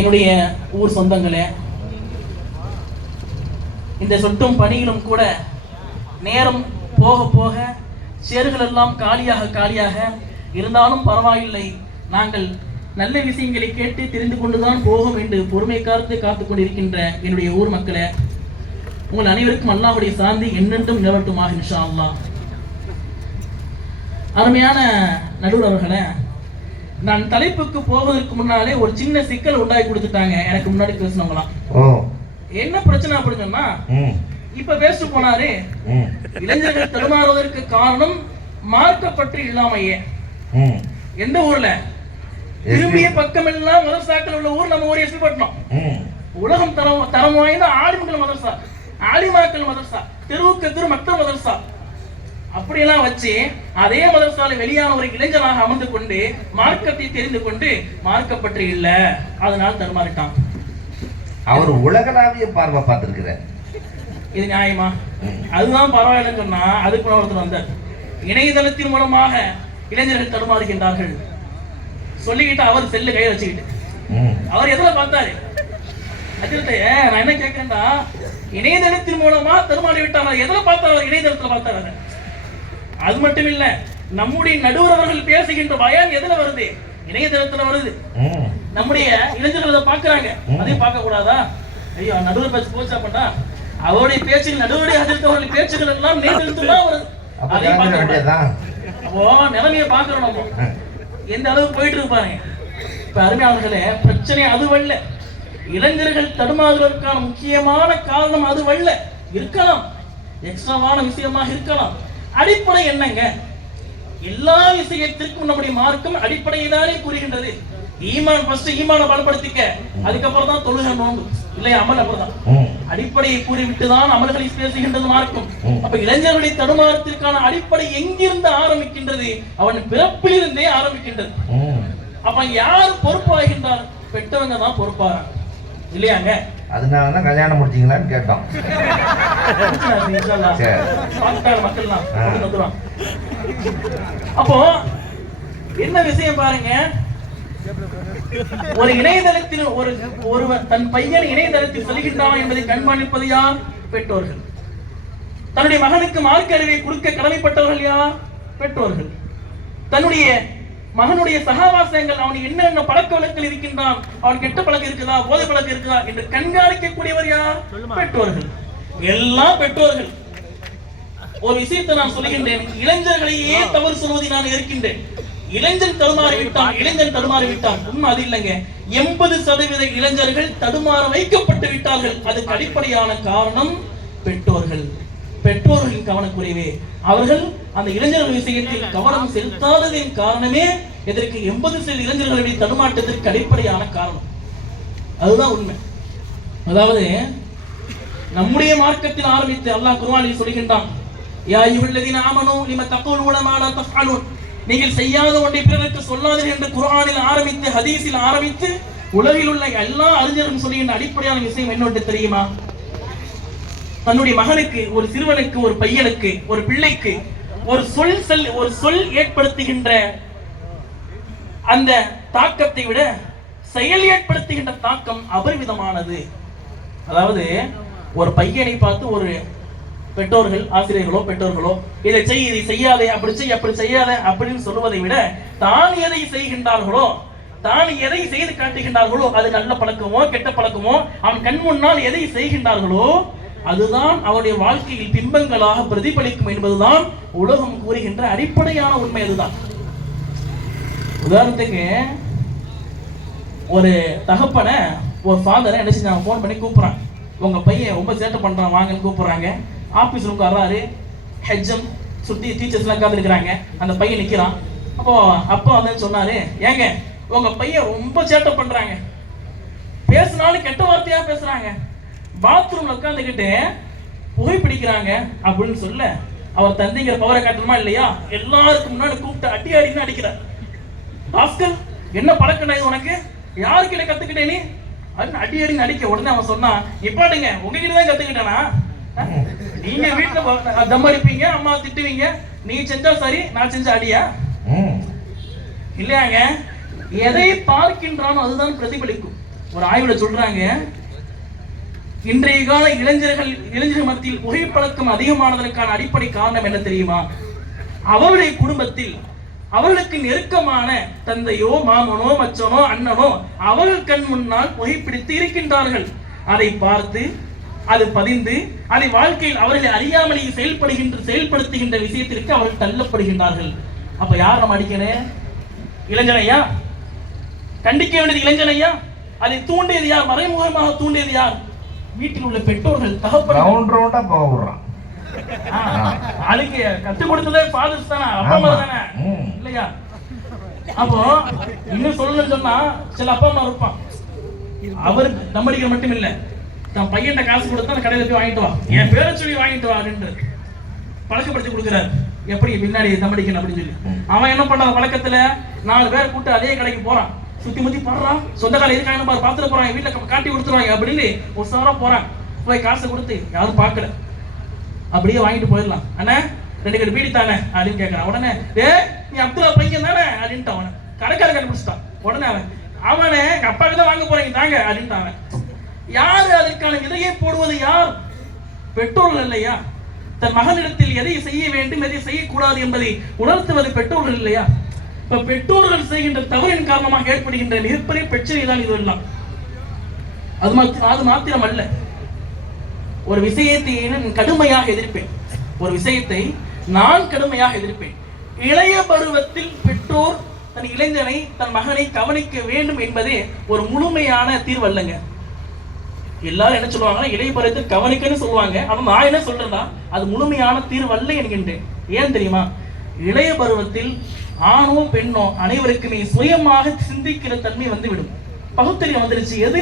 என்னுடைய ஊர் சொந்தங்களே, இந்த சொட்டும் பணியிலும் கூட நேரம் போக போக சேர்கள் எல்லாம் காலியாக இருந்தாலும் பரவாயில்லை, நாங்கள் நல்ல விஷயங்களை கேட்டு தெரிந்து கொண்டுதான் போகும் என்று பொறுமை காத்துக் கொண்டிருக்கின்ற என்னுடைய ஊர் மக்களே, உங்கள் அனைவருக்கும் அல்லாஹ்வுடைய சாந்தி என்னென்றும் நிலவட்டுமாக இன்ஷா அல்லாஹ். அருமையான நடுவர் அவர்களே, நான் தலைப்புக்கு போவதற்கு முன்னாலே ஒரு சின்ன சிக்கல் உண்டாக்கி கொடுத்துட்டாங்க எனக்கு முன்னாடி பேசினவங்களாம். என்ன பிரச்சனை அப்படின்னு சொன்னா, இப்ப பேசிட்டு போனாரு, இளைஞர்கள் தடுமாறுவதற்கு காரணம் மார்க்கப்பற்று இல்லாமையே. எந்த ஊர்ல திரும்பிய பக்கம் எல்லாம் மதரசாக்கள் உள்ள ஊர் நம்ம ஊர் எஸ்பிப்பட்டினம். உலகம் தரம் வாய்ந்த ஆலிம்கள் மதரசா, ஆலிமாக்கள் மதரசா, தெருவுக்கு தெரு மற்ற மதரசா அப்படியெல்லாம் வச்சு அதே மதரசால வெளியான ஒரு இளைஞனாக அமர்ந்து கொண்டு மார்க்கத்தை தெரிந்து கொண்டு மார்க்கப்பற்று இல்ல, அதனால் தடுமாறிட்டான். அவர் உலகளாவிய பார்வை பார்த்திருக்கிறார். இது நியாயமா? அதுதான் பரவாயில்லைன்னு சொன்னா அதுக்கு ஒருத்தர் வந்தார், இணையதளத்தின் மூலமாக இளைஞர்கள் தடுமாறுகின்றார்கள் சொல்லிக்கிட்டு அவர் செல்லு கையை வச்சுக்கிட்டு அவர் எதுல பார்த்தாரு? நான் என்ன கேட்கிறேன்டா, இணையதளத்தின் மூலமா தடுமாறி விட்டாங்க, எதுல பார்த்தாரு? இணையதளத்துல பார்த்தாரு. அது மட்டும் இல்ல, நம்முடைய நடுவர் அவர்கள் பேசுகின்ற பயான் எதுல வருது? இணையதளத்துல வருது. நம்முடைய இளைஞர்கள் அதை பாக்குறாங்க, அதையும் பார்க்க கூடாதா? ஐயோ, நடுவர் பேச்சு போச்சா பண்ணா அவருடைய பேச்சுகள், நடுவருடைய அதிர்த்தவர்கள் பேச்சுகள் எல்லாம் இணையதளத்துல வருது. அதையும் பார்க்க கூடாதா? அப்போ நிலைமையை பாக்குறோம் நம்ம எந்த அளவுக்கு போயிட்டு இருப்பாங்க. இப்ப அருமையாளர்களே, பிரச்சனை அதுவல்ல. இளைஞர்கள் தடுமாறுவதற்கான முக்கியமான காரணம் அதுவல்ல. இருக்கலாம், எக்ஸ்ட்ராவான விஷயமாக இருக்கலாம். அடிப்படை என்னங்க? எல்லா விஷயத்திற்கும் நம்முடைய மார்க்கம் அடிப்படையை தானே கூறுகின்றது. ஈமான் ஃபர்ஸ்ட், ஈமான பலப்படுத்திக்க, அதுக்கப்புறம் தான் தொழுகை நோன்பு இல்லையா, அமல். அப்புறம் அடிப்படையை கூறிவிட்டு தான் அமல்களை பேசுகின்றது மார்க்கம். அப்ப இளைஞர்களுடைய தடுமாற்றத்திற்கான அடிப்படை எங்கிருந்து ஆரம்பிக்கின்றது? அவன் பிறப்பிலிருந்தே ஆரம்பிக்கின்றது. அப்ப யார் பொறுப்பாகின்றார்? பெற்றவங்க தான் பொறுப்பாகிறாங்க இல்லையாங்க? அதனாலதான் கல்யாணம் முடிச்சீங்களான்னு கேட்டோம். அப்போ என்ன விஷயம் பாருங்க, ஒரு இணையதளத்தில் ஒருவர் தன் பையன் இணையதளத்தில் செல்கின்றான் என்பதை கண்காணிப்பது யார்? பெற்றோர்கள். தன்னுடைய மகனுக்கு மார்க்க அறிவை கொடுக்க கடமைப்பட்டவர்கள் யார்? பெற்றோர்கள். தன்னுடைய மகனுடைய சகாவாசங்கள், அவனுக்கு என்னென்ன பழக்க வழக்கங்கள் இருக்கின்றான், அவன் கெட்ட பழக்கம் இருக்குதா, போதை பழக்கம் இருக்குதா என்று கண்காணிக்கக்கூடியவர் யார்? பெற்றோர்கள். எல்லாம் பெற்றோர்கள். ஒரு விஷயத்தை நான் சொல்லுகின்றேன், இளைஞர்களையே தவறு சொல்வதை நான் இருக்கின்றேன். இளைஞன் தடுமாறி விட்டான் உண்மை அது இல்லைங்க. 80% இளைஞர்கள் தடுமாற வைக்கப்பட்டு விட்டார்கள். அதுக்கு அடிப்படையான காரணம் பெற்றோர்கள். பெற்றோர்களின் கவனக்குறைவே. அவர்கள் அந்த இளைஞர்கள் விஷயத்தில் கவனம் செலுத்தாததின் காரணமே இதற்கு 80% இளைஞர்களுடைய தடுமாற்றத்திற்கு அடிப்படையான காரணம். அதுதான் உண்மை. அதாவது நம்முடைய மார்க்கத்தில் ஆரம்பித்து அல்லாஹ் குர்ஆனில் சொல்கின்றான், யா அய்யுஹல்லதீன ஆமனூ லிம தகூலூன மா லா தஃஅலூன், நீங்கள் செய்யாத ஒன்றை பிறருக்கு சொல்லாதீர்கள் என்று குர்ஆனில் ஆரம்பித்து ஹதீஸில் ஆரம்பித்து உலகில் உள்ள எல்லா அறிஞர்களும் சொல்லுகின்ற அடிப்படையான விஷயம் என்னவென்று தெரியுமா? தன்னுடைய மகனுக்கு, ஒரு சிறுவனுக்கு, ஒரு பையனுக்கு, ஒரு பிள்ளைக்கு ஒரு சொல் ஏற்படுத்துகின்ற அந்த தாக்கத்தை விட செயல் ஏற்படுத்துகின்ற தாக்கம் அபரிவிதமானது. அதாவது ஒரு பையனை பார்த்து ஒரு பெற்றோர்கள், ஆசிரியர்களோ இதை செய், இதை செய்யாதே, அப்படி செய், அப்படி செய்யாத அப்படின்னு சொல்லுவதை விட தான் எதை செய்கின்றார்களோ, தான் எதை செய்து காட்டுகின்றார்களோ, அது நல்ல பழக்கமோ கெட்ட பழக்கமோ, அவன் கண் முன்னால் எதை செய்கின்றார்களோ அதுதான் அவருடைய வாழ்க்கையில் பிம்பங்களாக பிரதிபலிக்கும் என்பதுதான் உலகம் கூறுகின்ற அடிப்படையான உண்மை. அதுதான். உதாரணத்துக்கு ஒரு தகப்பனை, ஒரு ஃபாதரை என்ன செஞ்சாங்க, போன் பண்ணி கூப்பிடுறாங்க, உங்க பையன் ரொம்ப சேட்டை பண்றான் வாங்கன்னு கூப்பிடுறாங்க. ஆபீஸ் ரூமுக்கு வர்றாரு, ஹெச்எம் சுத்தி டீச்சர்ஸ் எல்லாம் உட்கார்ந்துருக்காங்க, அந்த பையன் நிக்கிறான். அப்போ அப்பா வந்து சொன்னாரு, ஏங்க உங்க பையன் ரொம்ப சேட்டை பண்றாங்க, பேசினாலும் கெட்ட வார்த்தையா பேசுறாங்க, பாத்ரூம்ல உட்காந்துக்கிட்டு புகைப்பிடிக்கிறாங்க அப்படின்னு சொல்ல அவர் தந்தைங்கிற பவரை காட்டணுமா இல்லையா? எல்லாருக்கும் முன்னாடி கூப்பிட்டு அடி அடின்னு அடிக்கிறார். பாஸ்கர், என்ன பழக்கண்டா இது உனக்கு, யாருக்கிட்ட கத்துக்கிட்டே நீ அடி அடின்னு அடிக்க? உடனே அவன் சொன்னா, இப்பாடுங்க உங்ககிட்ட தான் கத்துக்கிட்டானா? நீங்க வீட்டுல தம் அடிப்பீங்க, அம்மா திட்டுவீங்க, நீ செஞ்சா சரி, நான் செஞ்ச அடியா இல்லையாங்க? எதை பார்க்கின்றானோ அதுதான் பிரதிபலிக்கும். ஒரு ஆய்வுல சொல்றாங்க, இன்றைய கால இளைஞர்கள் மத்தியில் புகைப்பழக்கம் அதிகமானதற்கான அடிப்படை காரணம் என்ன தெரியுமா? அவருடைய குடும்பத்தில் அவர்களுக்கு நெருக்கமான தந்தையோ மாமனோ மச்சனோ அண்ணனோ அவர்கள் கண் முன்னால் புகைப்பிடித்து இருக்கின்றார்கள். அதை பார்த்து அது பதிந்து அதை வாழ்க்கையில் அவர்கள் அறியாமலே செயல்படுத்துகின்ற விஷயத்திற்கு அவர்கள் தள்ளப்படுகின்றார்கள். அப்ப யார் நம்ம அடிக்கணும்? இளைஞனையா? கண்டிக்க வேண்டியது இளைஞனையா? அதை தூண்டியது யார்? மறைமுகமாக தூண்டியது யார்? வீட்டில் உள்ள பெற்றோர்கள், தகப்பன். அதுக்கு கத்து கொடுத்ததே ஃபாதர்ஸ் தானே, அப்பா அம்மா தானே, இல்லையா? அப்போ இன்னும் சொல்லணும்னு சொன்னா சில அப்பா அம்மா இருப்பான், அவர் தம்படிக்கிற மட்டும் இல்ல, தன் பையன் காசு கொடுத்தா அந்த கடையில போய் வாங்கிட்டு வா, என் பேரை சொல்லி வாங்கிட்டு வா அப்படின்னு பழக்கப்படுத்தி கொடுக்குறாரு. எப்படி பின்னாடி தம்படிக்கணும் அப்படின்னு சொல்லி அவன் என்ன பண்றான்? பழக்கத்துல 4 பேர் கூட்டு அதே கடைக்கு போறான், சுத்தி முத்தி போடுறான், சொந்தக்கால எதுக்காக பாரு பாத்துட்டு போறான், வீட்டுல காட்டி கொடுத்துருவாங்க அப்படின்னு ஒரு சாரா போறான். போய் காசை கொடுத்து யாரும் பார்க்கல, அப்படியே வாங்கிட்டு போயிடலாம். அண்ணா 2 கட்டு பீடி தானே அப்படின்னு கேட்கறான். உடனே நீ அப்துல்லா பையன் தானே அப்படின்ட்டு அவனை கடைக்கார கண்டுபிடிச்சிட்டான். உடனே அவனை எங்க அப்பாவுக்கு தான் வாங்க போறீங்க தாங்க அப்படின்ட்டு அவன். யாரு அதற்கான விதையை போடுவது? யார்? பெற்றோர்கள் இல்லையா? தன் மகனிடத்தில் எதை செய்ய வேண்டும் எதை செய்யக்கூடாது என்பதை உணர்த்துவது பெற்றோர்கள் இல்லையா? இப்ப பெற்றோர்கள் செய்கின்ற தவறின் காரணமாக ஏற்படுகின்ற மிகப்பெரிய பிரச்சனை தான் இது எல்லாம். அது மாத்திரம் அல்ல, ஒரு விஷயத்தை கடுமையாக எதிர்ப்பேன், ஒரு விஷயத்தை நான் கடுமையாக எதிர்ப்பேன். இளைய பருவத்தில் பெற்றோர் தன் இளைஞனை தன் மகனை கவனிக்க வேண்டும் என்பதே ஒரு முழுமையான தீர்வு அல்லங்க. எல்லாரும் என்ன சொல்லுவாங்க? இளைய பருவத்தில் கவனிக்கன்னு சொல்லுவாங்க. அவன் நான் என்ன சொல்றேன்னா அது முழுமையான தீர்வு அல்ல என்கின்றேன். ஏன் தெரியுமா? இளைய பருவத்தில் ஆணோ பெண்ணோ அனைவருக்குமே சுயமாக சிந்திக்கிற தன்மை வந்துவிடும், பகுத்தறிவு வந்துருச்சு. எது